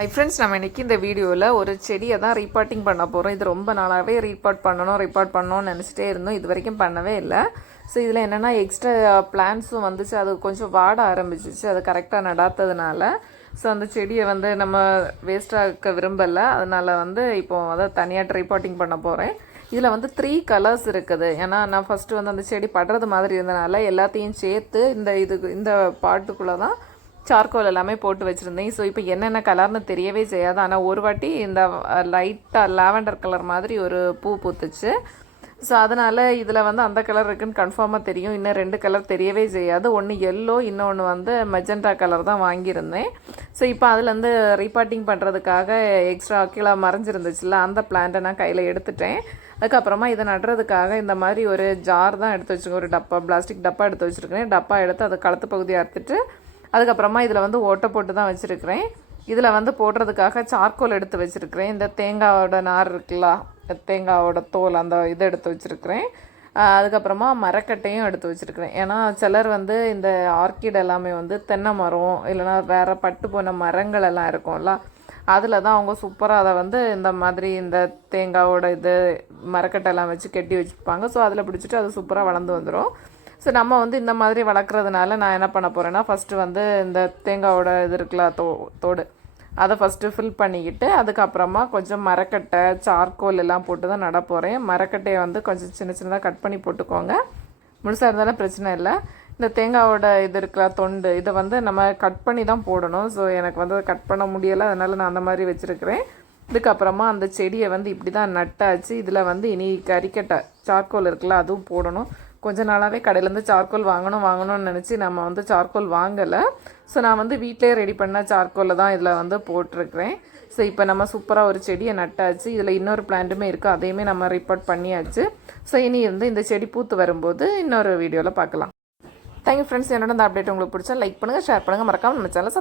Hi friends, நம்ம இன்றைக்கி இந்த வீடியோவில் ஒரு செடியை தான் ரீபாட்டிங் பண்ண போகிறோம். இது ரொம்ப நாளாகவே ரீபாட் பண்ணணும்னு நினச்சிட்டே இருந்தோம். இது வரைக்கும் பண்ணவே இல்லை. ஸோ இதில் என்னென்னா எக்ஸ்ட்ரா பிளான்ஸும் வந்துச்சு. அது கொஞ்சம் வாட ஆரம்பிச்சிச்சு. அது கரெக்டாக நடாத்ததுனால ஸோ அந்த செடியை நம்ம வேஸ்ட்டாக விரும்பலை. அதனால் இப்போது அதை தனியாக ரீபாட்டிங் பண்ண போகிறேன். இதில் 3 கலர்ஸ் இருக்குது. ஏன்னா நான் ஃபஸ்ட்டு அந்த செடி படுறது மாதிரி இருந்தனால எல்லாத்தையும் சேர்த்து இந்த பாட்டுக்குள்ளே தான் சார்கோல் எல்லாமே போட்டு வச்சுருந்தேன். ஸோ இப்போ என்னென்ன கலர்னு தெரியவே செய்யாது. ஆனால் ஒரு வாட்டி இந்த லைட்டாக லாவெண்டர் கலர் மாதிரி ஒரு பூ பூத்துச்சு. ஸோ அதனால் இதில் அந்த கலர் இருக்குதுன்னு கன்ஃபார்மாக தெரியும். இன்னும் 2 கலர் தெரியவே செய்யாது. ஒன்று எல்லோ, இன்னொன்று மெஜெண்டா கலர் தான் வாங்கியிருந்தேன். ஸோ இப்போ அதுலேருந்து ரீபாட்டிங் பண்ணுறதுக்காக எக்ஸ்ட்ரா கீழே மறைஞ்சிருந்துச்சுல்ல, அந்த பிளான்ட்டை நான் கையில் எடுத்துட்டேன். அதுக்கப்புறமா இதை நடுறதுக்காக இந்த மாதிரி ஒரு ஜார் தான் எடுத்து வச்சுருக்கேன். ஒரு டப்பா, பிளாஸ்டிக் டப்பா எடுத்து வச்சுருக்கேன். டப்பா எடுத்து அதை கழுத்து பகுதியை அறுத்துட்டு அதுக்கப்புறமா இதில் ஓட்டை போட்டு தான் வச்சுருக்கிறேன். இதில் போடுறதுக்காக சார்கோல் எடுத்து வச்சுருக்கிறேன். இந்த தேங்காயோட நார் இருக்குல்ல, தேங்காயோட தோல், அந்த இதை எடுத்து வச்சுருக்கிறேன். அதுக்கப்புறமா மரக்கட்டையும் எடுத்து வச்சுருக்கிறேன். ஏன்னா சிலர் இந்த ஆர்கிட் எல்லாமே தென்னை மரம் இல்லைனா வேறு பட்டு போன மரங்கள் எல்லாம் இருக்கும்ல, அதில் தான் அவங்க சூப்பராக அதை இந்த மாதிரி இந்த தேங்காயோட மரக்கட்டை எல்லாம் வச்சு கட்டி வச்சுருப்பாங்க. ஸோ அதில் பிடிச்சிட்டு அது சூப்பராக வளர்ந்து வந்துடும். ஸோ நம்ம இந்த மாதிரி வளர்க்குறதுனால நான் என்ன பண்ண போகிறேன்னா, ஃபஸ்ட்டு இந்த தேங்காயோட இருக்குல்ல, தோடு, அதை ஃபஸ்ட்டு ஃபில் பண்ணிக்கிட்டு அதுக்கப்புறமா கொஞ்சம் மரக்கட்டை, சார்கோல் எல்லாம் போட்டு தான் நட போகிறேன். மரக்கட்டையை கொஞ்சம் சின்ன சின்னதாக கட் பண்ணி போட்டுக்கோங்க. முழுசாக இருந்தாலும் பிரச்சனை இல்லை. இந்த தேங்காயோட இருக்குல்ல, தொண்டு, இதை நம்ம கட் பண்ணி தான் போடணும். ஸோ எனக்கு கட் பண்ண முடியலை. அதனால் நான் அந்த மாதிரி வச்சுருக்கிறேன். இதுக்கப்புறமா அந்த செடியை இப்படி தான் நட்டாச்சு. இதில் இனி கறிக்கட்டை சார்கோல் இருக்குல்ல, அதுவும் போடணும். கொஞ்ச நாளாகவே கடையிலேருந்து சார்கோல் வாங்கணும்னு நினச்சி நம்ம சார்கோல் வாங்கலை. ஸோ நான் வீட்டிலே ரெடி பண்ண சார்கோலில் தான் இதில் போட்டிருக்கிறேன். ஸோ இப்போ நம்ம சூப்பராக ஒரு செடியை நட்டாச்சு. இதில் இன்னொரு பிளான்ட்டுமே இருக்குது. அதையுமே நம்ம ரிப்போர்ட் பண்ணியாச்சு. ஸோ இனி இந்த செடி பூத்து வரும்போது இன்னொரு வீடியோவில் பார்க்கலாம். Thank you friends. என்னோட இந்த அப்டேட் உங்களுக்கு பிடிச்சா லைக் பண்ணுங்கள், ஷேர் பண்ணுங்கள், மறக்காமல் நம்ம சேனலை